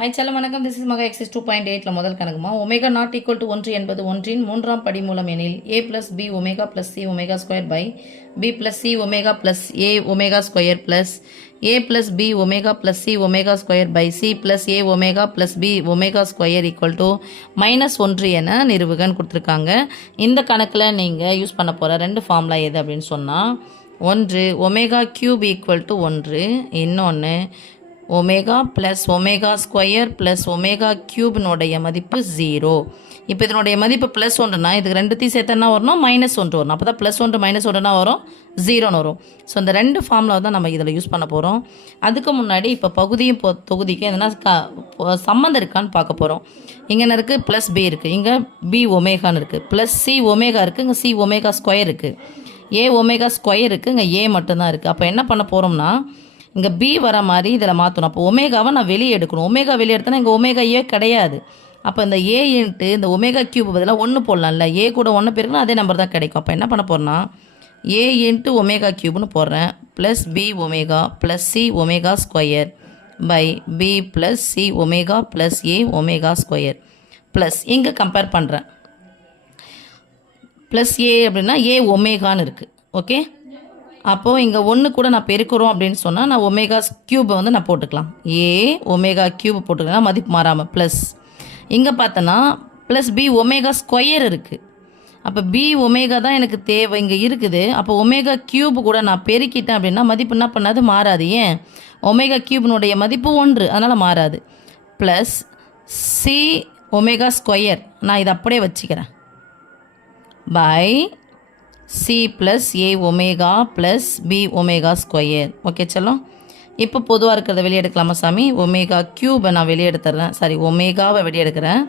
Hi செல்லம் வணக்கம். This is Maha exercise 2.8ல முதல் கணக்குமா ஒமேகா நாட் ஈக்குவல் டு 1 என்பது ஒன்றின் மூன்றாம் படி மூலம் எனில் a plus b omega plus c omega square by b plus c omega plus a omega square plus a plus b omega plus c omega square by c plus a omega plus b omega square equal to -1 என நிறுவுகன்னு கொடுத்துருக்காங்க. இந்த கணக்கில் நீங்கள் use பண்ண போகிற ரெண்டு formula எது அப்படின்னு சொன்னால், ஒன்று ஒமேகா கியூப் ஈக்குவல் டு 1, இன்னொன்று omega plus omega square plus omega க்யூப்னுடைய மதிப்பு 0. இப்போ இதனுடைய மதிப்பு +1னா இதுக்கு ரெண்டுத்தையும் சேர்த்து என்ன வரணும், -1 வரணும். அப்போ தான் +1 -1னா வரும், 0ன்னு வரும். ஸோ இந்த ரெண்டு ஃபார்முலா தான் நம்ம இதில் யூஸ் பண்ண போகிறோம். அதுக்கு முன்னாடி இப்போ பகுதியும் தொகுதிக்கும் எதனா சம்மந்தம் இருக்கான்னு பார்க்க போகிறோம். இங்கே என்ன இருக்குது, ப்ளஸ் பி இருக்குது, இங்கே பி ஒமேகான்னு இருக்குது, ப்ளஸ் சி ஒமேகா இருக்குது, இங்கே சி ஒமேகா ஸ்கொயர் இருக்குது, ஏ ஒமேகா ஸ்கொயர் இருக்குது, இங்கே ஏ மட்டும்தான் இருக்குது. அப்போ என்ன பண்ண போகிறோம்னா, இங்கே பி வர மாதிரி இதில் மாற்றணும். அப்போ ஒமேகாவை நான் வெளியே எடுக்கணும். ஒமேகா வெளியே எடுத்தேன்னா இங்கே ஒமேகா ஏ கிடையாது. அப்போ இந்த ஏ இன்ட்டு இந்த ஒமேகா கியூப் பதிலாக 1 போடலாம்ல, ஏ கூட 1 பேருக்குன்னா அதே நம்பர் தான் கிடைக்கும். அப்போ என்ன பண்ண போகிறேன்னா, ஏ இன்ட்டு ஒமேகா கியூப்னு போடுறேன், plus b omega plus c omega square by b plus c omega plus a omega square plus இங்கே கம்பேர் பண்ணுறேன். ப்ளஸ் ஏ அப்படின்னா ஏ ஒமேகான்னு இருக்குது. ஓகே, அப்போது இங்கே 1 கூட நான் பெருக்கிறோம் அப்படின்னு சொன்னால் நான் ஒமேகா க்யூபை வந்து நான் போட்டுக்கலாம். ஏ ஒமேகா க்யூப் போட்டுக்கலாம், மதிப்பு மாறாமல். ப்ளஸ் இங்கே பார்த்தோன்னா ப்ளஸ் பி ஒமேகா ஸ்கொயர் இருக்குது. அப்போ பி ஒமேகா தான் எனக்கு தேவை இங்கே இருக்குது. அப்போ ஒமேகா க்யூப் கூட நான் பெருக்கிட்டேன் அப்படின்னா மதிப்பு என்ன பண்ணாது, மாறாது. ஏன், ஒமேகா க்யூப்னுடைய மதிப்பு 1, அதனால் மாறாது. ப்ளஸ் சி ஒமேகா ஸ்கொயர், நான் இதை அப்படியே வச்சுக்கிறேன், by c plus a omega plus b omega square. Okay செல்லம், இப்போ பொதுவாக இருக்கிறத வெளியே எடுக்கலாமா சாமி? ஒமேகா க்யூபை நான் வெளியே எடுத்துறேன், சாரி ஒமேகாவை வெளியே எடுக்கிறேன்.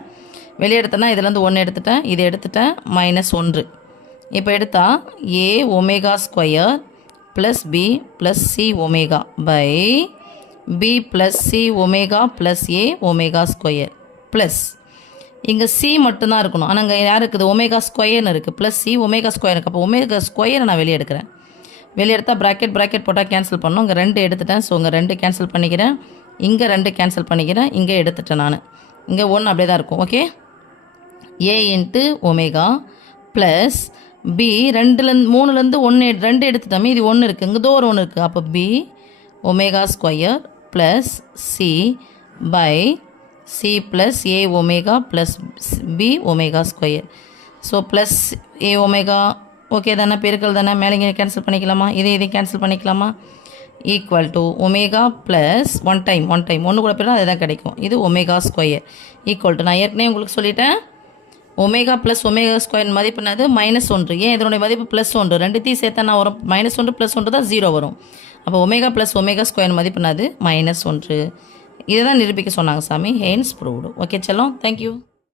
வெளியே எடுத்தேன்னா இதுலேருந்து 1 எடுத்துட்டேன், இதை எடுத்துட்டேன், -1. இப்போ எடுத்தால் a omega square plus b plus c omega by b plus c omega plus a omega square plus இங்கே சி மட்டும்தான் இருக்கணும். ஆனால் இங்கே யார் இருக்குது, ஒமேகா ஸ்கொயர்னு இருக்குது, ப்ளஸ் சி ஒமேகா ஸ்கொயர் இருக்குது. அப்போ ஒமேகா ஸ்கொயரை நான் வெளியே எடுக்கிறேன். வெளியே எடுத்தால் ப்ராக்கெட் போட்டால் கேன்சல் பண்ணணும். இங்கே 2 எடுத்துட்டேன், ஸோ இங்கே 2 கேன்சல் பண்ணிக்கிறேன், இங்கே 2 கேன்சல் பண்ணிக்கிறேன், இங்கே எடுத்துட்டேன் நான். இங்கே 1 அப்படியே தான் இருக்கும். Okay, a into omega plus b 3லேருந்து 1 2 எடுத்துட்டோமே, இது 1 இருக்குது, இங்கே ஒரு 1 இருக்குது. அப்போ b omega square plus c by c plus a omega plus b omega square. So plus a omega okay தானே, பெருக்கல் தானே, மேலே இங்கே கேன்சல் பண்ணிக்கலாமா, இதை கேன்சல் பண்ணிக்கலாமா, equal to omega plus one time 1 கூட பேரும் அதே தான் கிடைக்கும். இது ஒமேகா ஸ்கொயர் ஈக்குவல் டு, நான் ஏற்கனவே உங்களுக்கு சொல்லிட்டேன், ஒமேகா ப்ளஸ் ஒமேகா ஸ்கொயர் மதிப்புனது -1. ஏன், இதனுடைய மதிப்பு +1, ரெண்டுத்தையும் சேர்த்தா நான் வரும் -1 +1 தான் 0 வரும். அப்போ ஒமேகா ப்ளஸ் ஒமேகா ஸ்கொயர் மதிப்புனது -1. இதை தான் நிரூபிக்க சொன்னாங்க சாமி. Hence proved. ஓகே செல்லம், தேங்க்யூ.